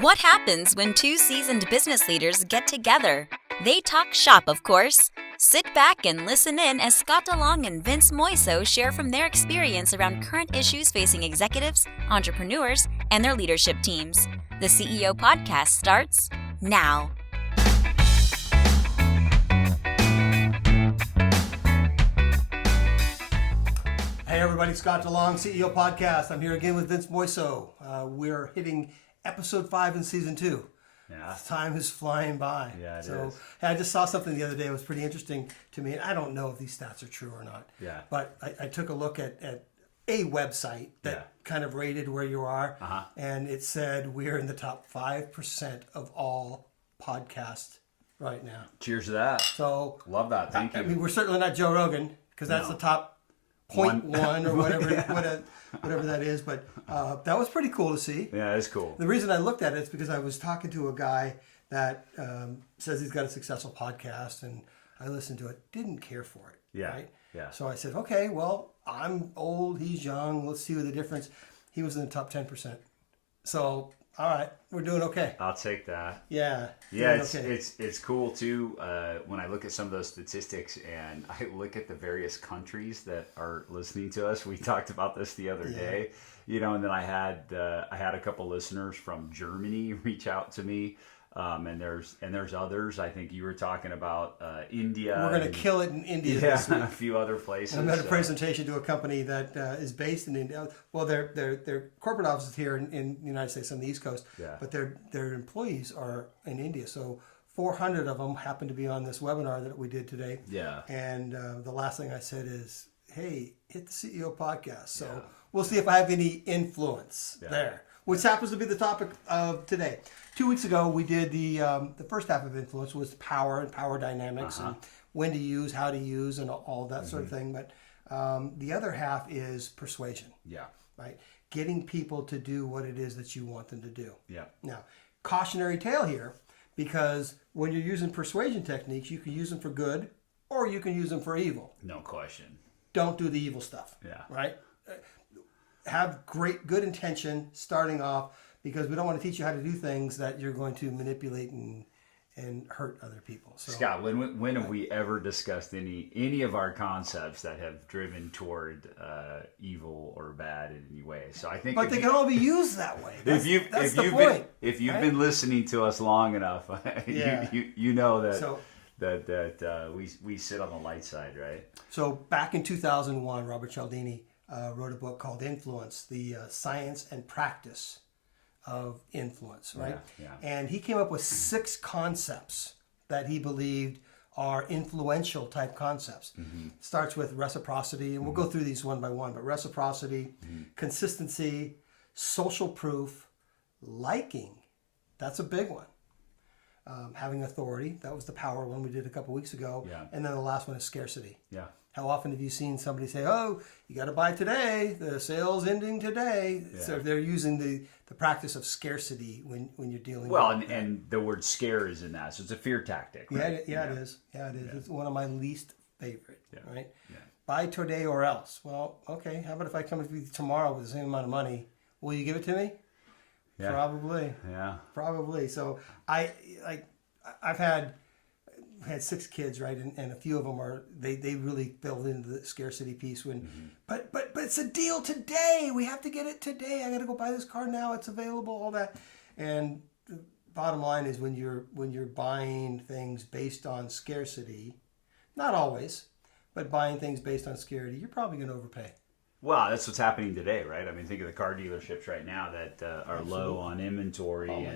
What happens when two seasoned business leaders get together? They talk shop, of course. Sit back and listen in as Scott DeLong and Vince Moiso share from their experience around current issues facing executives, entrepreneurs, and their leadership teams. The CEO Podcast starts now. Hey everybody, Scott DeLong, CEO Podcast. I'm here again with Vince Moiso. We're hitting episode 5 in season 2. Yeah. Time is flying by. Yeah, it is. is. Hey, I just saw something the other day that was pretty interesting to me. I don't know if these stats are true or not. Yeah. But I took a look at a website that kind of rated where you are. And it said we're in the top 5% of all podcasts right now. Cheers to that. So Love that. Thank you. I mean, we're certainly not Joe Rogan because that's the top 0.1 or whatever that is, but that was pretty cool to see. Yeah, it's cool. The reason I looked at it is because I was talking to a guy that says he's got a successful podcast, and I listened to it, didn't care for it. Yeah, right? yeah. So I said, okay, well, I'm old, he's young, let's see what the difference. He was in the top 10%. So, all right, we're doing okay. I'll take that. Yeah. Yeah, it's cool too when I look at some of those statistics and I look at the various countries that are listening to us. We talked about this the other day, and then I had a couple listeners from Germany reach out to me. And there's others. I think you were talking about India. We're going to kill it in India this week. A few other places. I made a presentation to a company that is based in India. Well, their corporate office is here in the United States on the East Coast, but their employees are in India. So 400 of them happen to be on this webinar that we did today. Yeah. And the last thing I said is, hey, hit the CEO Podcast. So we'll see if I have any influence there, which happens to be the topic of today. 2 weeks ago, we did the first half of influence was power and power dynamics and when to use, how to use, and all that sort of thing. But the other half is persuasion. Yeah. Right? Getting people to do what it is that you want them to do. Yeah. Now, cautionary tale here, because when you're using persuasion techniques, you can use them for good or you can use them for evil. No question. Don't do the evil stuff. Yeah. Right? Have good intention starting off, because we don't want to teach you how to do things that you're going to manipulate and hurt other people. So, Scott, when have we ever discussed any of our concepts that have driven toward evil or bad in any way? So I think, but they can all be used that way. That's the point. If you've been listening to us long enough, you know that we sit on the light side, right? So back in 2001, Robert Cialdini wrote a book called Influence: The Science and Practice of Influence, right? Yeah. And he came up with 6 concepts that he believed are influential type concepts. Starts with reciprocity, and we'll go through these one by one, but reciprocity, consistency, social proof, liking, that's a big one. Having authority, that was the power one we did a couple weeks ago. Yeah. And then the last one is scarcity. Yeah. How often have you seen somebody say, oh, you got to buy today, the sale's ending today? Yeah. So they're using the practice of scarcity when you're dealing with and the word scare is in that, so it's a fear tactic, right? It is. Yeah, it is. Yeah. It's one of my least favorite, right? Yeah. Buy today or else. Well, okay, how about if I come with you tomorrow with the same amount of money? Will you give it to me? Yeah. Probably. Yeah. Probably. So I've had 6 kids, right, and a few of them are they really build into the scarcity piece when, but it's a deal today. We have to get it today. I got to go buy this car now. It's available. All that, and the bottom line is when you're buying things based on scarcity, not always, but buying things based on scarcity, you're probably going to overpay. Well, that's what's happening today, right? I mean, think of the car dealerships right now that are low on inventory,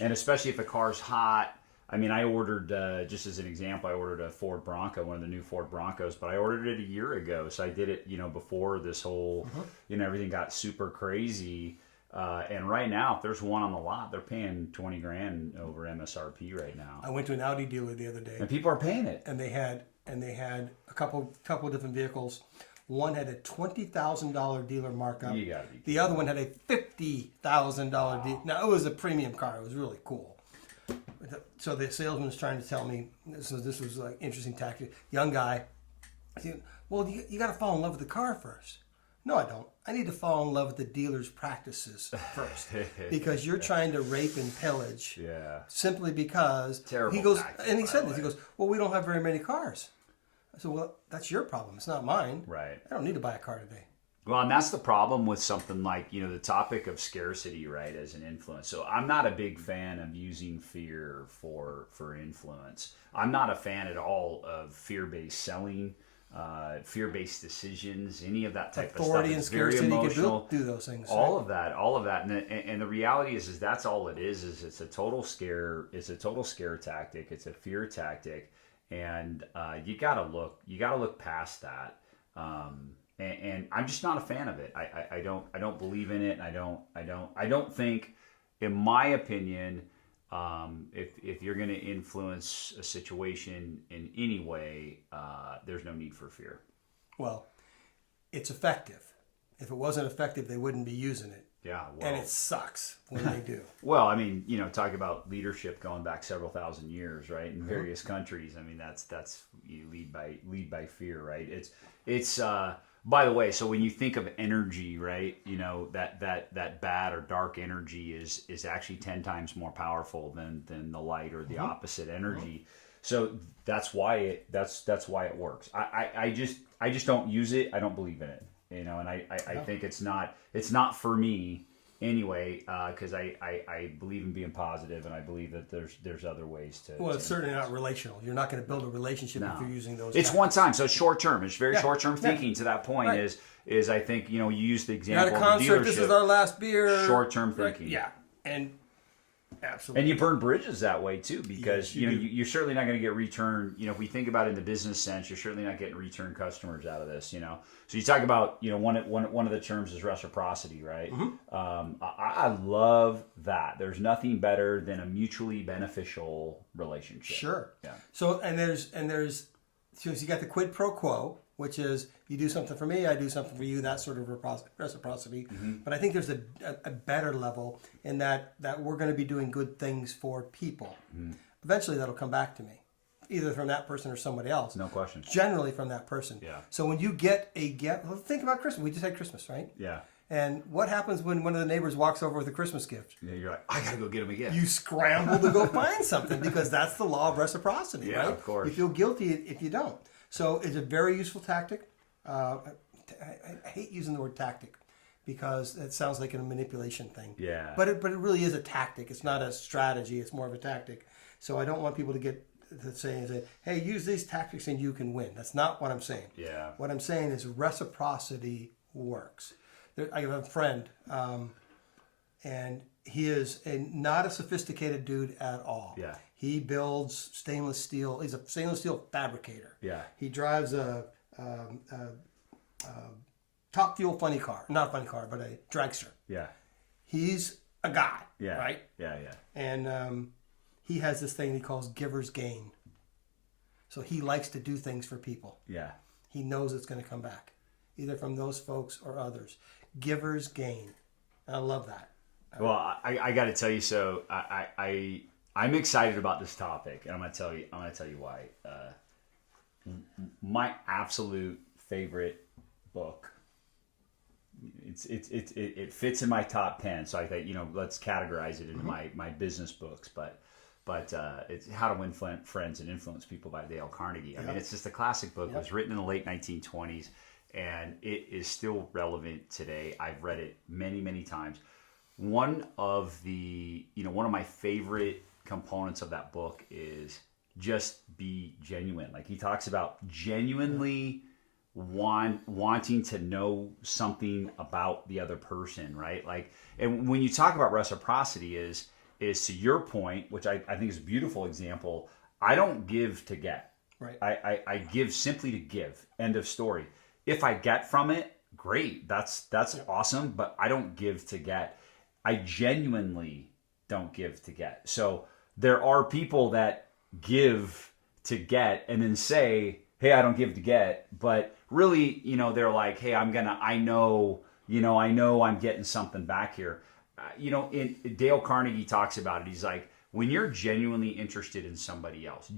and especially if a car's hot. I mean, I ordered, just as an example, I ordered a Ford Bronco, one of the new Ford Broncos, but I ordered it a year ago. So I did it, before this whole, everything got super crazy. And right now, if there's one on the lot, they're paying $20,000 over MSRP right now. I went to an Audi dealer the other day. And people are paying it. And they had a couple different vehicles. One had a $20,000 dealer markup. The other one had a $50,000 dealer. Now, it was a premium car. It was really cool. So the salesman was trying to tell me, this was like interesting tactic. Young guy, I said, well, you got to fall in love with the car first. No, I don't. I need to fall in love with the dealer's practices first, because you're trying to rape and pillage. Yeah. Simply because Terrible he goes, tactic, and he by said the this. He way. goes, "Well, we don't have very many cars." I said, "Well, that's your problem. It's not mine. Right. I don't need to buy a car today." Well, and that's the problem with something like, the topic of scarcity, right, as an influence. So I'm not a big fan of using fear for influence. I'm not a fan at all of fear-based selling, fear-based decisions, any of that type Authority of and stuff. It's very scarcity emotional. could do those things. All of that, and the reality is that's all it is it's a total scare. It's a total scare tactic. It's a fear tactic, and you gotta look past that. And I'm just not a fan of it. I don't believe in it. I don't think, in my opinion, if you're going to influence a situation in any way, there's no need for fear. Well, it's effective. If it wasn't effective, they wouldn't be using it. Yeah, well, And it sucks when they do. well, I mean, talk about leadership going back several thousand years, right? In various countries. I mean, that's you lead by fear, right? It's by the way, so when you think of energy, right, that bad or dark energy is actually 10 times more powerful than the light or the opposite energy. So that's why it works. I just don't use it. I don't believe in it. And I think it's not for me anyway, because I believe in being positive, and I believe that there's other ways to. Well, it's certainly not relational. You're not going to build a relationship if you're using those. It's tactics. one time, so it's short term. It's very short term thinking. To that point, Right. is I think you use the You're at example a of the concert. dealership. This is our last beer. Short term Right. thinking. Yeah, and absolutely. And you burn bridges that way too, because Yes, you do. you're certainly not going to get return. If we think about it in the business sense, you're certainly not getting return customers out of this. So you talk about one of the terms is reciprocity, right? I love that. There's nothing better than a mutually beneficial relationship. Sure. Yeah. So so you got the quid pro quo, which is you do something for me, I do something for you, that sort of reciprocity. But I think there's a better level in that we're going to be doing good things for people. Eventually that'll come back to me, either from that person or somebody else. No question. Generally from that person. Yeah. So when you get well, think about Christmas. We just had Christmas, right? Yeah. And what happens when one of the neighbors walks over with a Christmas gift? Yeah, you're like, I got to go get him again. You scramble to go find something because that's the law of reciprocity, Yeah, right? of course. You feel guilty if you don't. So it's a very useful tactic. I hate using the word tactic because it sounds like a manipulation thing. Yeah. But it really is a tactic. It's not a strategy. It's more of a tactic. So I don't want people to get to say, hey, use these tactics and you can win. That's not what I'm saying. Yeah. What I'm saying is reciprocity works. I have a friend, and he is not a sophisticated dude at all. Yeah. He builds stainless steel. He's a stainless steel fabricator. Yeah. He drives a top fuel not a funny car, but a dragster. Yeah. He's a guy, Yeah. right? Yeah. Yeah. And he has this thing he calls giver's gain. So he likes to do things for people. Yeah. He knows it's going to come back, either from those folks or others. Giver's gain. I love that. Well, I got to tell you, so I'm excited about this topic, and I'm going to tell you why. My absolute favorite book. It fits in my top 10, so I thought let's categorize it into my business books, but it's How to Win Friends and Influence People by Dale Carnegie. I mean, it's just a classic book. It was written in the late 1920s, and it is still relevant today. I've read it many, many times. One of my favorite components of that book is just be genuine. Like, he talks about genuinely wanting to know something about the other person, right? Like, and when you talk about reciprocity is to your point, which I think is a beautiful example. I don't give to get. Right. I give simply to give. End of story. If I get from it, great. That's awesome, but I don't give to get. I genuinely don't give to get. So there are people that give to get and then say, hey, I don't give to get, but really, they're like, hey, I know I'm getting something back here. Dale Carnegie talks about it. He's like, when you're genuinely interested in somebody else,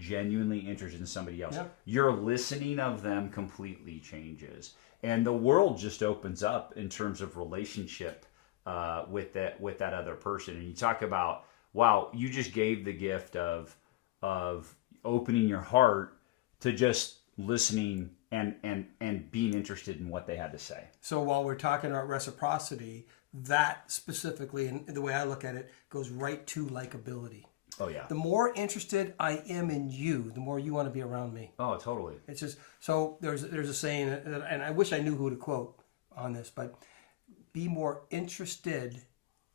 your listening of them completely changes. and the world just opens up in terms of relationship with that other person. And you talk about, wow, you just gave the gift of opening your heart to just listening and being interested in what they had to say. So while we're talking about reciprocity, that specifically, and the way I look at it, goes right to likability. Oh yeah. The more interested I am in you, the more you want to be around me. Oh, totally. It's just, so there's a saying, and I wish I knew who to quote on this, but be more interested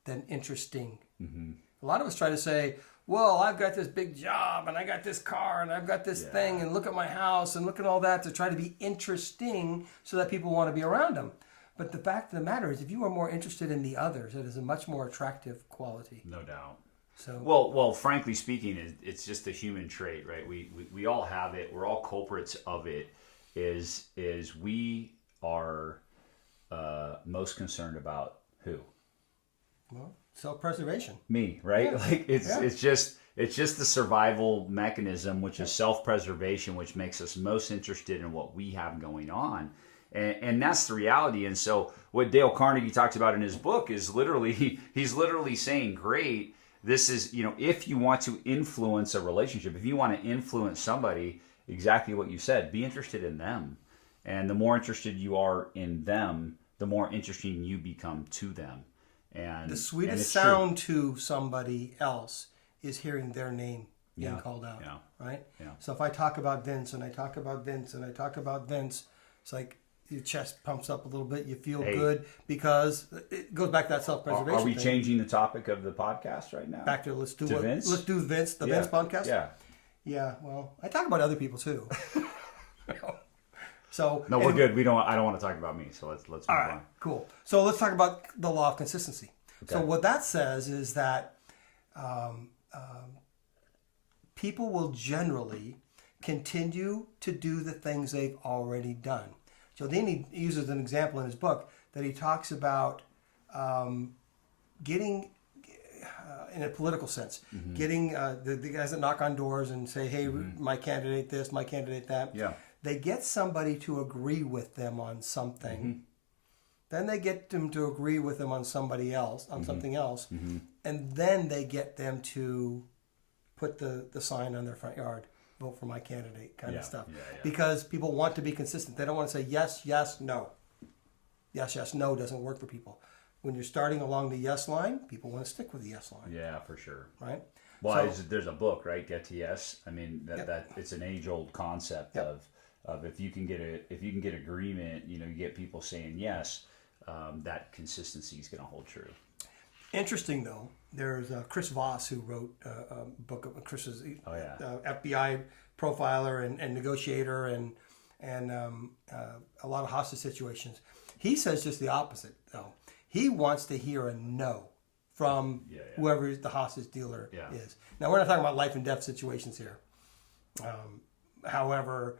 than interesting. Mm-hmm. A lot of us try to say, well, I've got this big job and I got this car and I've got this thing and look at my house and look at all that, to try to be interesting so that people want to be around them. But the fact of the matter is, if you are more interested in the others, it is a much more attractive quality. No doubt. So well, frankly speaking, it's just a human trait, right? We all have it. We're all culprits of it. Is we are most concerned about who? Well, self-preservation. Me, right? Yeah. Like it's just the survival mechanism, which is self-preservation, which makes us most interested in what we have going on. And that's the reality. And so what Dale Carnegie talks about in his book is literally, he's literally saying, great, this is, if you want to influence a relationship, if you want to influence somebody, exactly what you said, be interested in them. And the more interested you are in them, the more interesting you become to them. And the sweetest sound to somebody else is hearing their name being called out, right? Yeah. So if I talk about Vince and I talk about Vince and I talk about Vince, it's like your chest pumps up a little bit. You feel good because it goes back to that self-preservation. Are we thing. Changing the topic of the podcast right now? Back to let's do Vince? Let's do Vince, the Vince podcast. Yeah. Yeah. Well, I talk about other people too. So no, we're good. I don't want to talk about me. So let's move all right, on. Cool. So let's talk about the law of consistency. Okay. So what that says is that people will generally continue to do the things they've already done. Cialdini uses an example in his book that he talks about getting, in a political sense, getting the guys that knock on doors and say, hey, my candidate this, my candidate that. Yeah. They get somebody to agree with them on something. Then they get them to agree with them on somebody else, on something else. And then they get them to put the sign on their front yard, vote for my candidate kind of stuff. Because people want to be consistent. They don't want to say yes, yes, no. Yes, yes, no doesn't work for people. When you're starting along the yes line, people want to stick with the yes line. Yeah, for sure. Right? Well, there's a book, right? Get to Yes. I mean, that it's an age-old concept of if you can get agreement, you get people saying yes, that consistency is going to hold true. Interesting though, there's Chris Voss who wrote a book of Chris's FBI profiler and negotiator and a lot of hostage situations. He says just the opposite though. He wants to hear a no from whoever the hostage dealer is. Now we're not talking about life and death situations here. However,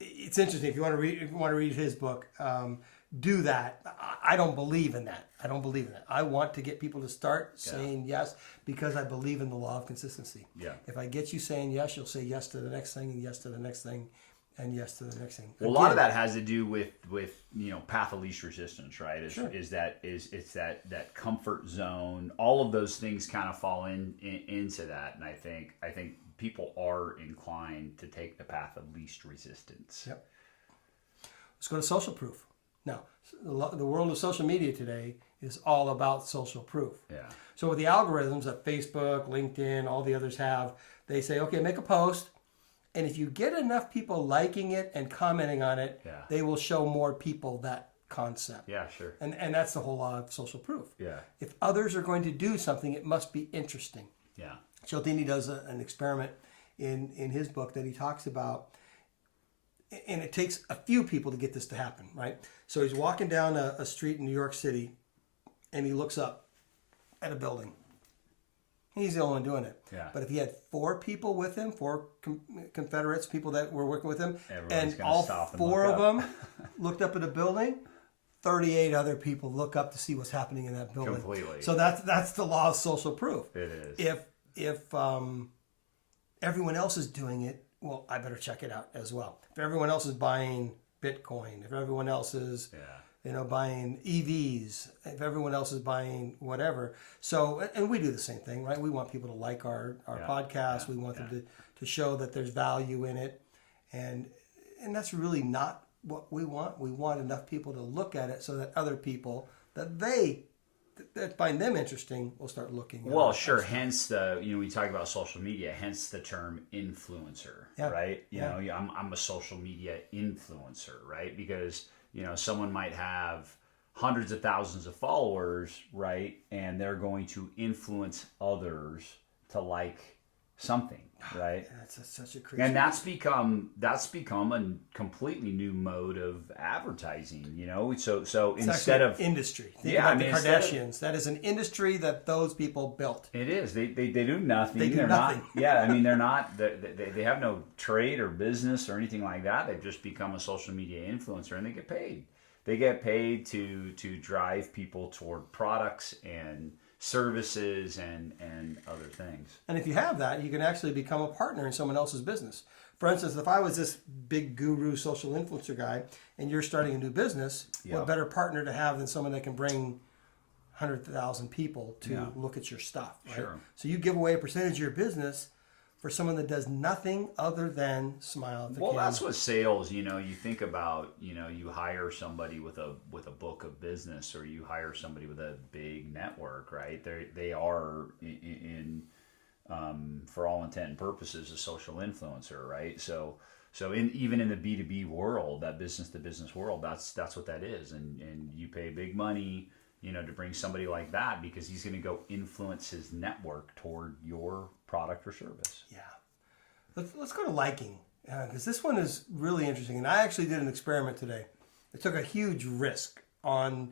it's interesting. If you want to read his book, do that. I don't believe in that. I want to get people to start saying yes because I believe in the law of consistency. Yeah. If I get you saying yes, you'll say yes to the next thing, and yes to the next thing, and yes to the next thing. Well, a lot of that has to do with path of least resistance, right? It's that comfort zone. All of those things kind of fall into that, and I think people are inclined to take the path of least resistance. Yep. Let's go to social proof. Now, the world of social media today is all about social proof. Yeah. So with the algorithms that Facebook, LinkedIn, all the others have, they say, okay, make a post, and if you get enough people liking it and commenting on it, they will show more people that concept. Yeah, sure. And that's the whole law of social proof. Yeah. If others are going to do something, it must be interesting. Yeah. Cialdini does an experiment in his book that he talks about, and it takes a few people to get this to happen, right? So he's walking down a street in New York City, and he looks up at a building. He's the only one doing it. Yeah. But if he had 4 people with him, 4 Confederates, people that were working with him, and all 4 of them looked up at a building, 38 other people look up to see what's happening in that building. Completely. So that's the law of social proof. It is. If everyone else is doing it, well, I better check it out as well. If everyone else is buying Bitcoin, if everyone else is buying EVs, if everyone else is buying whatever. So, and we do the same thing, right? We want people to like our podcast. We want them to show that there's value in it. And that's really not what we want. We want enough people to look at it so that other people that find them interesting will start looking. Well, sure. Hence we talk about social media, hence the term influencer, right? You know, I'm a social media influencer, right? Because, someone might have hundreds of thousands of followers, right? And they're going to influence others to like something, right? That's such a crazy. And that's become a completely new mode of advertising, So it's instead of industry, think about the Kardashians. That is an industry that those people built. It is. They do nothing. They do They're nothing. Not. They're not. They have no trade or business or anything like that. They've just become a social media influencer, and they get paid. They get paid to drive people toward products and services and other things. And if you have that, you can actually become a partner in someone else's business. For instance, if I was this big guru social influencer guy and you're starting a new business, what better partner to have than someone that can bring 100,000 people to look at your stuff, right? Sure. So you give away a percentage of your business for someone that does nothing other than smile at the camera. That's what sales, you think about, you hire somebody with a book of business, or you hire somebody with a big network, right? They are in for all intent and purposes a social influencer, right? So even in the B2B world, that business to business world, that's what that is. And you pay big money, to bring somebody like that, because he's going to go influence his network toward your product or service. Yeah. Let's go to liking, because this one is really interesting. And I actually did an experiment today. I took a huge risk on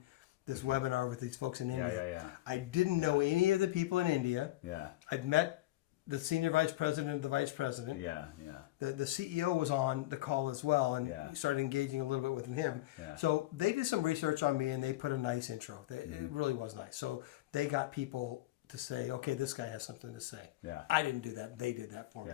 this webinar with these folks in India. I didn't know any of the people in India. Yeah. I'd met the senior vice president of the vice president. The CEO was on the call as well, and started engaging a little bit with him. So they did some research on me, and they put a nice intro. It really was nice. So they got people to say, okay, this guy has something to say. I didn't do that. They did that for me.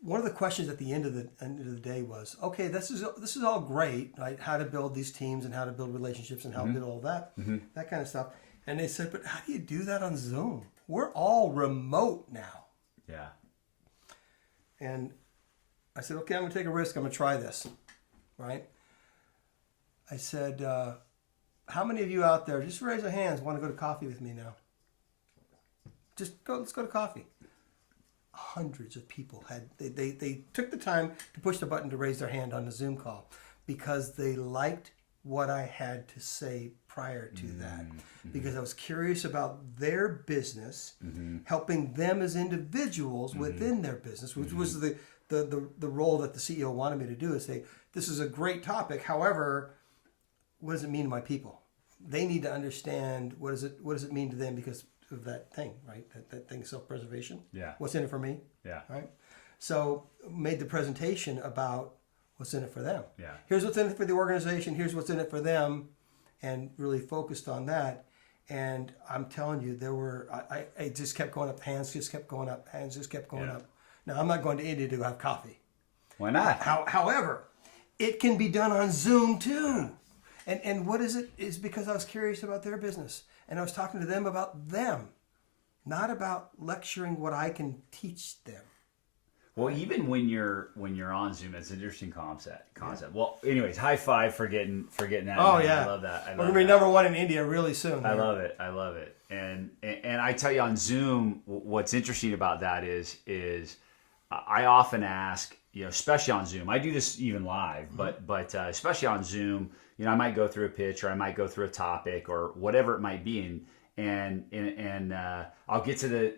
One of the questions at the end of the day was, okay, this is all great, right? How to build these teams and how to build relationships and how to do all that, that kind of stuff. And they said, but how do you do that on Zoom? We're all remote now. And I said, okay, I'm going to take a risk. I'm going to try this, right? I said, how many of you out there, just raise your hands, want to go to coffee with me now? Let's go to coffee. Hundreds of people they took the time to push the button to raise their hand on the Zoom call because they liked what I had to say prior to that, because I was curious about their business, helping them as individuals within their business, which was the role that the CEO wanted me to do, is say, this is a great topic. However, what does it mean to my people? They need to understand what does it mean to them because of that thing, right? That thing, self-preservation. What's in it for me? Right? So made the presentation about what's in it for them. Here's what's in it for the organization. Here's what's in it for them, and really focused on that. And I'm telling you, I just kept going up. Hands just kept going up. Hands just kept going up. Now, I'm not going to India to have coffee. Why not? However, it can be done on Zoom too. And what is it? Is because I was curious about their business. And I was talking to them about them, not about lecturing what I can teach them. Well, even when you're on Zoom, it's an interesting concept. Well, anyways, high five for getting that. Oh, man. yeah. I love that. We're going to be number one in India really soon. I love it. And I tell you, on Zoom, what's interesting about that is I often ask, especially on Zoom, I do this even live, but especially on Zoom, I might go through a pitch, or I might go through a topic, or whatever it might be, and I'll get to the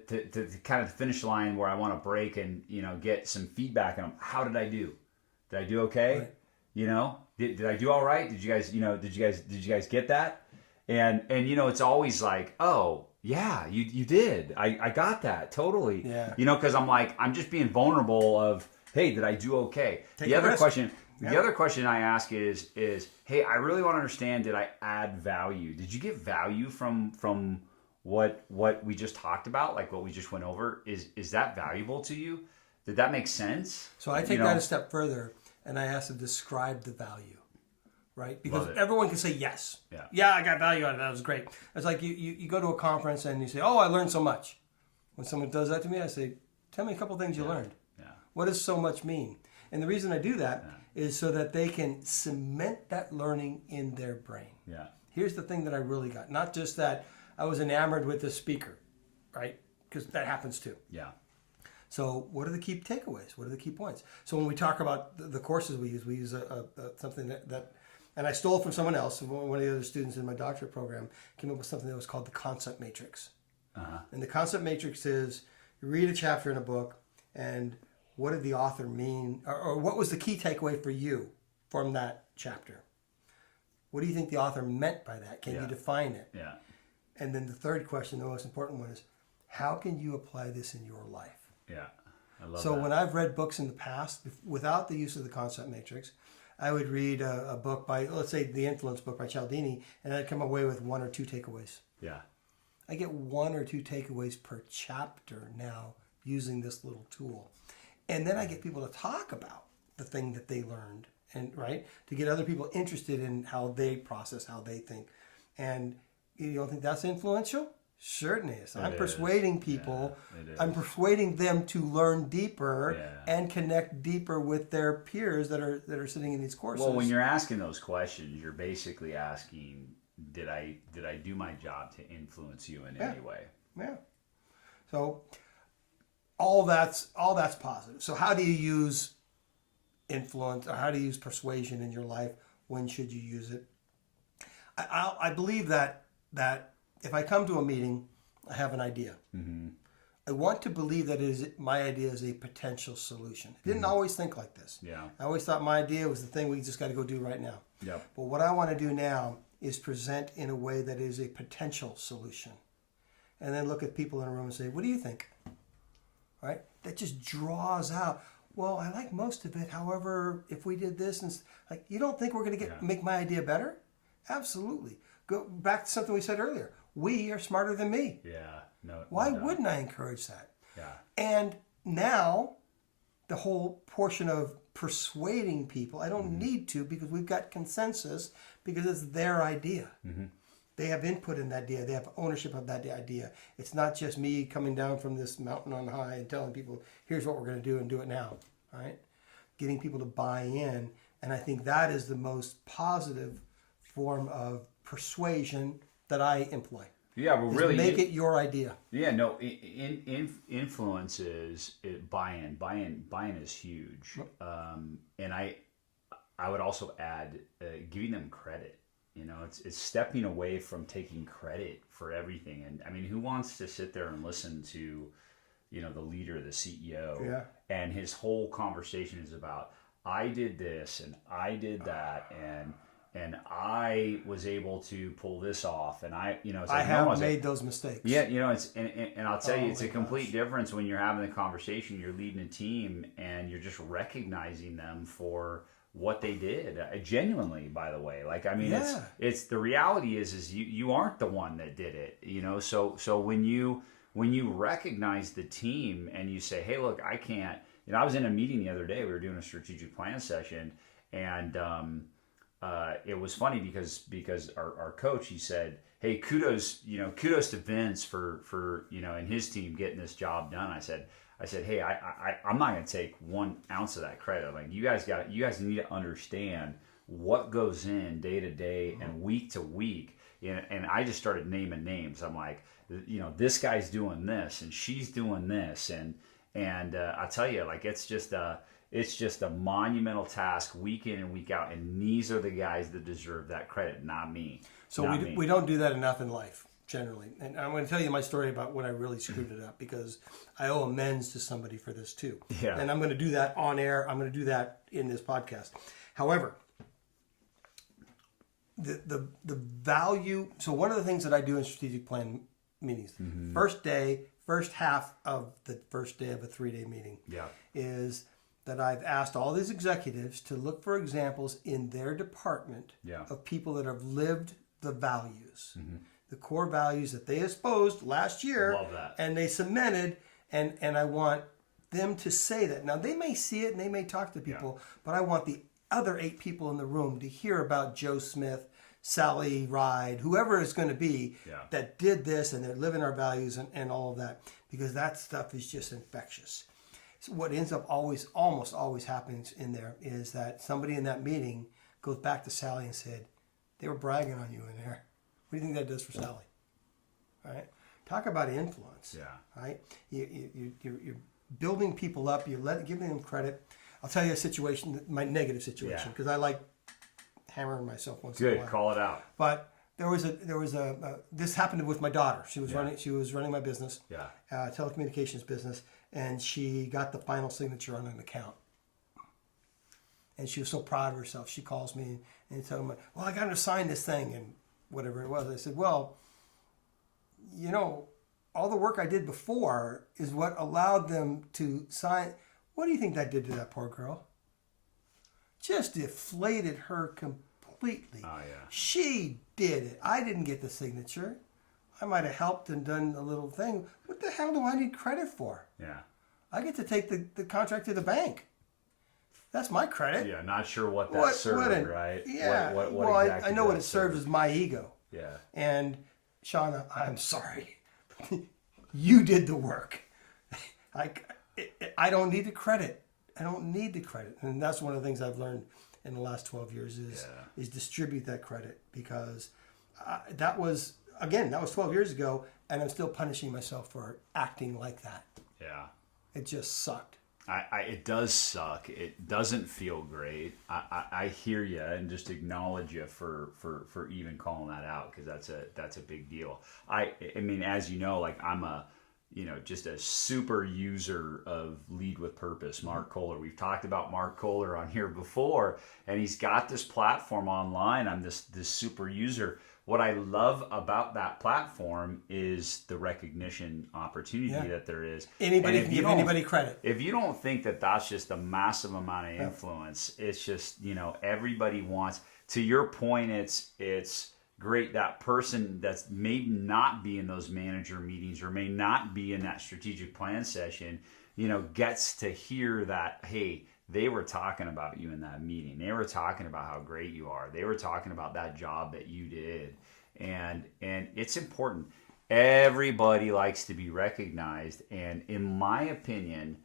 kind of the finish line where I want to break and get some feedback on how did I do? Did I do okay? Right. Did I do all right? Did you guys get that? And it's always like, oh yeah, you did. I got that totally. Yeah. Because I'm just being vulnerable of, hey, did I do okay? The other question I ask is, hey, I really want to understand, did I add value? Did you get value from what we just talked about, like what we just went over? Is that valuable to you? Did that make sense? So I take that a step further. and I ask them to describe the value, right? Because Love it. everyone can say yes. Yeah. Yeah, I got value out of that. It was great. It's like you go to a conference and you say, oh, I learned so much. When someone does that to me, I say, tell me a couple things you learned. Yeah. What does so much mean? And the reason I do that is so that they can cement that learning in their brain. Yeah. Here's the thing that I really got. Not just that I was enamored with the speaker, right? Because that happens too. Yeah. So what are the key takeaways? What are the key points? So when we talk about the courses we use something that, and I stole from someone else, one of the other students in my doctorate program came up with something that was called the concept matrix. And the concept matrix is you read a chapter in a book and what did the author mean, or what was the key takeaway for you from that chapter? What do you think the author meant by that? Can you define it? Yeah. And then the third question, the most important one, is how can you apply this in your life? Yeah. I love So that. when I've read books in the past, without the use of the concept matrix, I would read a book by, let's say, the Influence book by Cialdini, and I'd come away with 1 or 2 takeaways. Yeah. I get 1 or 2 takeaways per chapter now using this little tool. And then I get people to talk about the thing that they learned, and right, to get other people interested in how they process, how they think. And you don't think that's influential? Certainly is. I'm persuading people. I'm persuading them to learn deeper and connect deeper with their peers that are sitting in these courses. Well, when you're asking those questions, you're basically asking, did I do my job to influence you in any way? Yeah. So all that's positive. So how do you use influence, or how do you use persuasion in your life? When should you use it? I believe that if I come to a meeting, I have an idea. Mm-hmm. I want to believe that my idea is a potential solution. I didn't always think like this. Yeah. I always thought my idea was the thing we just got to go do right now. Yep. But what I want to do now is present in a way that is a potential solution. And then look at people in a room and say, what do you think? Right? That just draws out, well, I like most of it. However, if we did this, and like, you don't think we're going to make my idea better? Absolutely. Go back to something we said earlier. We are smarter than me. Yeah. No. Why wouldn't I encourage that? Yeah. And now, the whole portion of persuading people, I don't need to, because we've got consensus, because it's their idea. Mm-hmm. They have input in that idea. They have ownership of that idea. It's not just me coming down from this mountain on high and telling people, here's what we're going to do and do it now. Right? Getting people to buy in. And I think that is the most positive form of persuasion that I employ. Yeah, well, really, make it your idea. Yeah, no, influence is buy-in. Buy-in is huge, and I would also add giving them credit. You know, it's stepping away from taking credit for everything. And I mean, who wants to sit there and listen to, you know, the leader, the CEO, and his whole conversation is about, I did this and I did that and I was able to pull this off, and I, you know, it's like, I have made those mistakes. Yeah, you know, it's and I'll tell you, it's a complete difference when you're having the conversation, you're leading a team, and you're just recognizing them for what they did, genuinely. By the way, like, I mean, it's the reality is you aren't the one that did it, you know. So when you recognize the team and you say, hey, look, I can't. You know, I was in a meeting the other day. We were doing a strategic plan session, and it was funny because our coach, he said, hey, kudos to Vince for you know, and his team getting this job done. I said, hey, I'm not going to take 1 ounce of that credit. Like, you guys need to understand what goes in day to day and week to week. And I just started naming names. I'm like, you know, this guy's doing this and she's doing this. And I tell you, like, it's just a monumental task week in and week out. And these are the guys that deserve that credit, not me. So we don't do that enough in life, generally. And I'm going to tell you my story about when I really screwed it up, because I owe amends to somebody for this too. Yeah. And I'm going to do that on air. I'm going to do that in this podcast. However, the value. So one of the things that I do in strategic plan meetings, first half of the first day of a 3-day meeting, is that I've asked all these executives to look for examples in their department of people that have lived the values, the core values that they exposed last year, and they cemented. And I want them to say that. Now, they may see it and they may talk to people, but I want the other 8 people in the room to hear about Joe Smith, Sally Ride, whoever it's going to be that did this and they're living our values and all of that, because that stuff is just infectious. So what ends up almost always happening in there is that somebody in that meeting goes back to Sally and said, they were bragging on you in there. What do you think that does for Sally? All right? Talk about influence. Yeah. Right? You're building people up. You're giving them credit. I'll tell you a situation, my negative situation, because I like hammering myself once in a while. Good, call it out. But there was this happened with my daughter. She was running my business, telecommunications business, and she got the final signature on an account. And she was so proud of herself. She calls me and tells me, well, I got her to sign this thing and whatever it was. I said, well, you know, all the work I did before is what allowed them to sign. What do you think that did to that poor girl? Just deflated her completely. Oh, yeah. She did it. I didn't get the signature. I might have helped and done a little thing. What the hell do I need credit for? Yeah. I get to take the contract to the bank. That's my credit. Yeah, not sure what that served, right? Yeah. What well, exactly I know what it serves is my ego. Yeah. And Shauna, I'm sorry. You did the work. I don't need the credit. I don't need the credit. And that's one of the things I've learned in the last 12 years is distribute that credit, because that was 12 years ago, and I'm still punishing myself for acting like that. Yeah. It just sucked. It does suck. It doesn't feel great. I hear you and just acknowledge you for even calling that out, because that's a big deal. I mean, as you know, like I'm just a super user of Lead with Purpose, Mark Kohler. We've talked about Mark Kohler on here before, and he's got this platform online. I'm this super user. What I love about that platform is the recognition opportunity that there is. Anybody can give anybody credit. If you don't think that that's just a massive amount of influence, it's just, everybody wants, to your point, it's great that person that's may not be in those manager meetings or may not be in that strategic plan session, gets to hear that, hey, they were talking about you in that meeting. They were talking about how great you are. They were talking about that job that you did. And it's important. Everybody likes to be recognized. And in my opinion,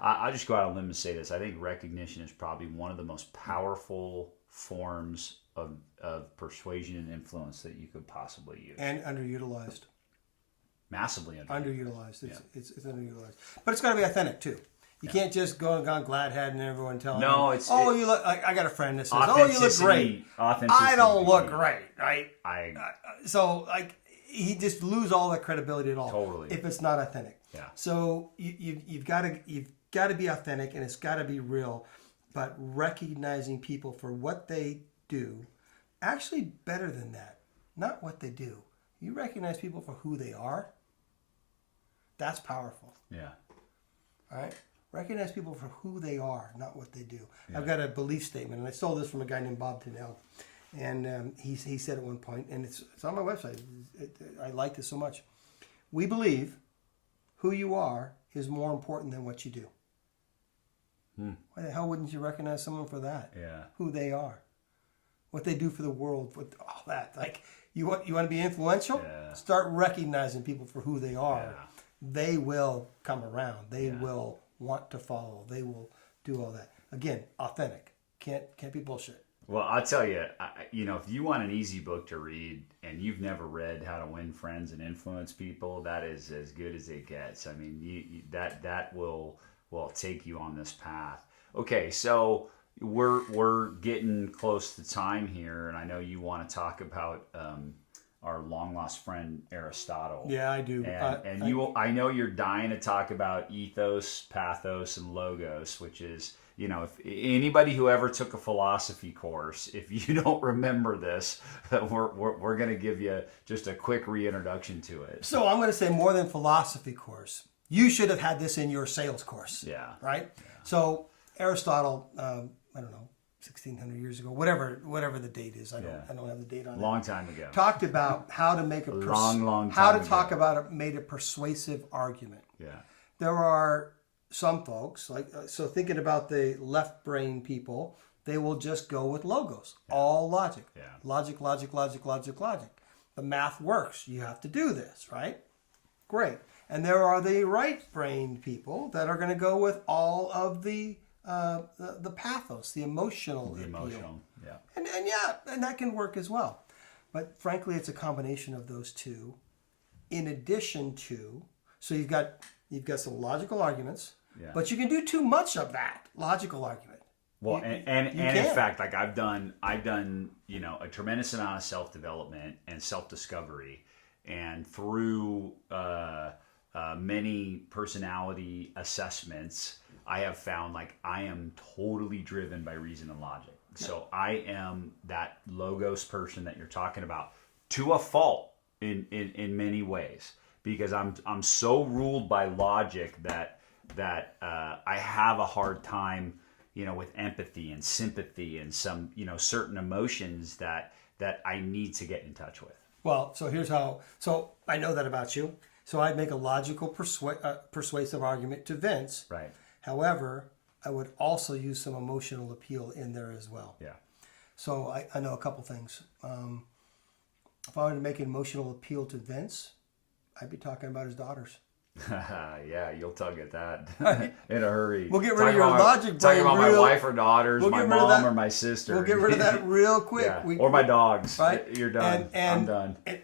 I'll just go out on a limb and say this. I think recognition is probably one of the most powerful forms of persuasion and influence that you could possibly use. And underutilized. Massively underutilized. It's underutilized. But it's got to be authentic too. You can't just go and gone glad head and everyone telling you. You look. I got a friend that says, "Oh, you look great." I don't look great, right? So he just lose all that credibility at all. Totally. If it's not authentic. Yeah. So you've got to be authentic, and it's got to be real, but recognizing people for what they do. Actually, better than that, not what they do. You recognize people for who they are. That's powerful. Yeah. All right. Recognize people for who they are, not what they do. Yeah. I've got a belief statement, and I stole this from a guy named Bob Tinnell. And he said at one point, and it's on my website. I liked it so much. We believe who you are is more important than what you do. Why the hell wouldn't you recognize someone for that? Yeah. Who they are, what they do for the world, with all that. Like you want to be influential? Yeah. Start recognizing people for who they are. Yeah. They will come around. They will want to follow. They will do all that. Again, authentic. Can't be bullshit. Well, I'll tell you, if you want an easy book to read and you've never read How to Win Friends and Influence People, that is as good as it gets. I mean, that will take you on this path. Okay, so we're getting close to time here, and I know you want to talk about our long lost friend Aristotle. Yeah, I do. I know you're dying to talk about ethos, pathos, and logos, which is, if anybody who ever took a philosophy course, if you don't remember this, we're going to give you just a quick reintroduction to it. So I'm going to say more than philosophy course. You should have had this in your sales course. Yeah. Right? Yeah. So Aristotle, I don't know, 1,600 years ago, whatever the date is. I don't have the date on it. Long time ago. Talked about how to make long time talk about made a persuasive argument. Yeah. there are some folks, like, so thinking about the left brain people, they will just go with logos, all logic. Yeah. Logic, logic, logic, logic, logic. The math works. You have to do this, right? Great. And there are the right-brained people that are going to go with all of the pathos, the emotional appeal. Yeah. And that can work as well. But frankly, it's a combination of those two. In addition to, so you've got some logical arguments, but you can do too much of that logical argument. Well, and in fact, like I've done, you know, a tremendous amount of self-development and self-discovery, and through many personality assessments, I have found like I am totally driven by reason and logic. So I am that logos person that you're talking about to a fault in many ways, because I'm so ruled by logic that I have a hard time, you know, with empathy and sympathy and some, you know, certain emotions that I need to get in touch with. Well, so here's how. So I know that about you. So I'd make a logical, persuasive argument to Vince. Right. However, I would also use some emotional appeal in there as well. Yeah. So I know a couple things. If I wanted to make an emotional appeal to Vince, I'd be talking about his daughters. Yeah, you'll tug at that in a hurry. We'll get rid of your logic brain. Talking about my wife or daughters, my mom or my sister. We'll get rid of that real quick. Yeah. Or my dogs. Right? You're done. I'm done. And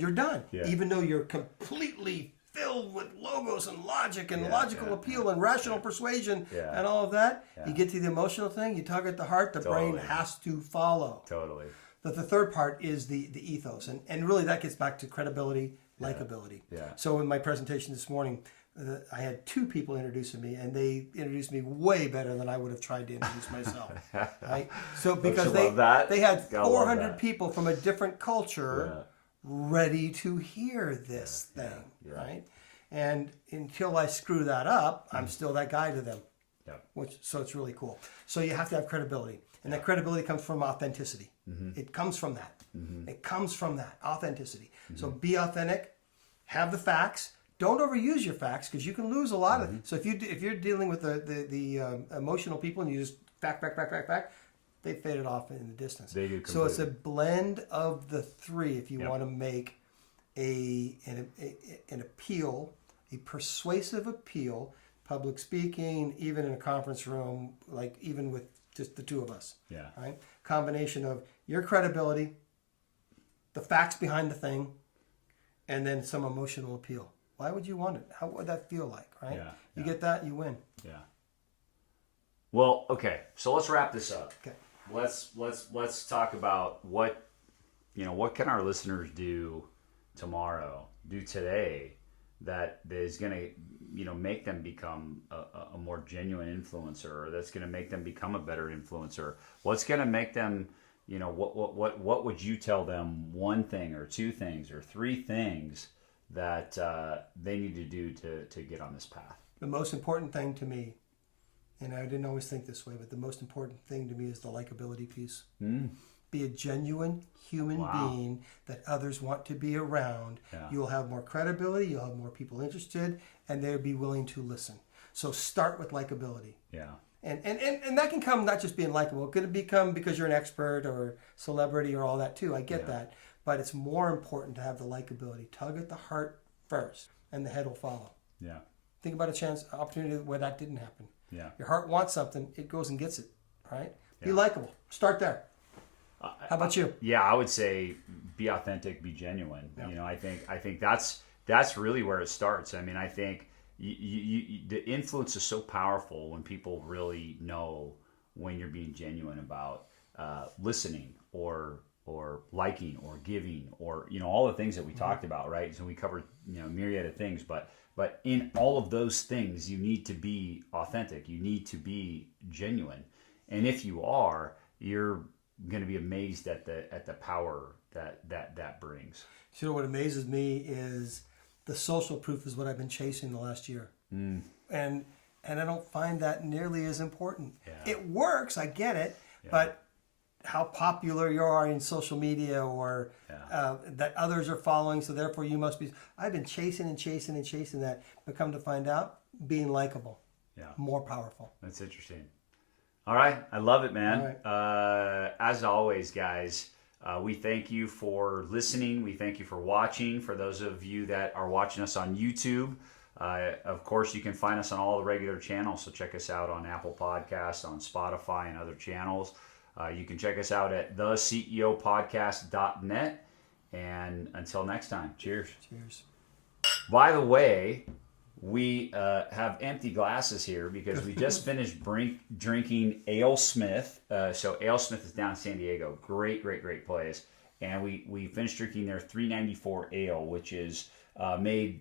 you're done. Yeah. Even though you're completely filled with logos and logic and logical appeal and rational persuasion and all of that, you get to the emotional thing, you tug at the heart, the brain has to follow. Totally. But the third part is the ethos. And really that gets back to credibility, likability. Yeah. So in my presentation this morning, I had two people introducing me, and they introduced me way better than I would have tried to introduce myself. Right? So because they had 400 people from a different culture ready to hear this thing, right? And until I screw that up, I'm still that guy to them. Yeah. So it's really cool. So you have to have credibility, and that credibility comes from authenticity. It comes from that. It comes from that authenticity. So be authentic, have the facts. Don't overuse your facts, because you can lose a lot of it. So if you're dealing with the emotional people and you just fact, they faded off in the distance. They do completely. So it's a blend of the three if you want to make an appeal, a persuasive appeal, public speaking, even in a conference room, like even with just the two of us. Yeah. Right? Combination of your credibility, the facts behind the thing, and then some emotional appeal. Why would you want it? How would that feel like, right? Yeah. You get that, you win. Yeah. Well, okay. So let's wrap this up. Okay. Let's talk about what can our listeners do tomorrow, do today, that is going to, make them become a more genuine influencer, or that's going to make them become a better influencer. What's going to make them, what would you tell them, one thing or two things or three things that they need to do to get on this path? The most important thing to me, and I didn't always think this way, but the most important thing to me is the likability piece. Be a genuine human being that others want to be around. Yeah. You'll have more credibility, you'll have more people interested, and they'll be willing to listen. So start with likability. Yeah. And that can come not just being likable. It could become because you're an expert or celebrity or all that too. I get that. But it's more important to have the likability. Tug at the heart first, and the head will follow. Yeah. Think about opportunity where that didn't happen. Yeah. Your heart wants something, it goes and gets it. Right? Yeah. Be likable. Start there. How about you? Yeah, I would say be authentic, be genuine. Yeah. I think that's really where it starts. I mean, I think the influence is so powerful when people really know when you're being genuine about listening or liking or giving or all the things that we talked about, right? So we covered myriad of things, but in all of those things you need to be authentic. You need to be genuine, and if you are, you're going to be amazed at the power that brings. You know what amazes me is the social proof is what I've been chasing the last year. And I don't find that nearly as important. Yeah. It works, I get it, but how popular you are in social media or that others are following, so therefore you must be. I've been chasing that, but come to find out, being likable. Yeah. More powerful. That's interesting. All right. I love it, man. All right. As always, guys, we thank you for listening. We thank you for watching. For those of you that are watching us on YouTube, of course, you can find us on all the regular channels. So check us out on Apple Podcasts, on Spotify, and other channels. You can check us out at theceopodcast.net. And until next time, cheers. Cheers. By the way, we have empty glasses here because we just finished drinking Ale Smith. So Ale Smith is down in San Diego. Great place. And we finished drinking their 394 Ale, which is made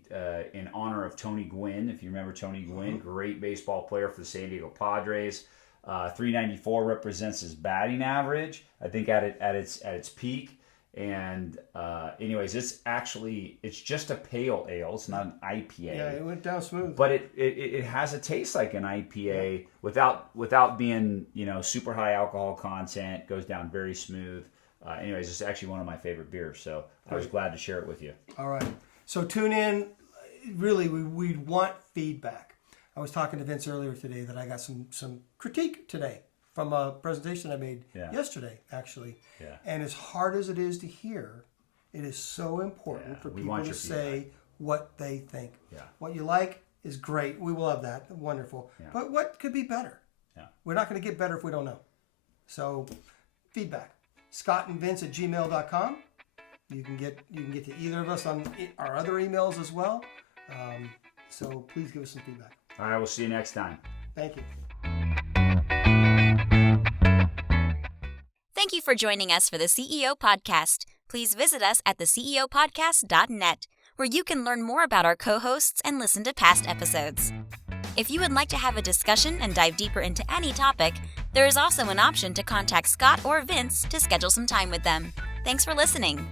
in honor of Tony Gwynn. If you remember Tony Gwynn, great baseball player for the San Diego Padres. 394 represents his batting average, I think at its peak. And anyways, it's just a pale ale. It's not an IPA. Yeah, it went down smooth. But it has a taste like an IPA without being, super high alcohol content. Goes down very smooth. Anyways, it's actually one of my favorite beers. So I was glad to share it with you. All right. So tune in. Really, we want feedback. I was talking to Vince earlier today that I got some critique today from a presentation I made yesterday, actually. Yeah. And as hard as it is to hear, it is so important for people to say what they think. Yeah. What you like is great. We will have that. Wonderful. Yeah. But what could be better? Yeah. We're not going to get better if we don't know. So feedback. scottandvince@gmail.com. You can get to either of us on our other emails as well. So please give us some feedback. All right, we'll see you next time. Thank you. Thank you for joining us for the CEO Podcast. Please visit us at theceopodcast.net, where you can learn more about our co-hosts and listen to past episodes. If you would like to have a discussion and dive deeper into any topic, there is also an option to contact Scott or Vince to schedule some time with them. Thanks for listening.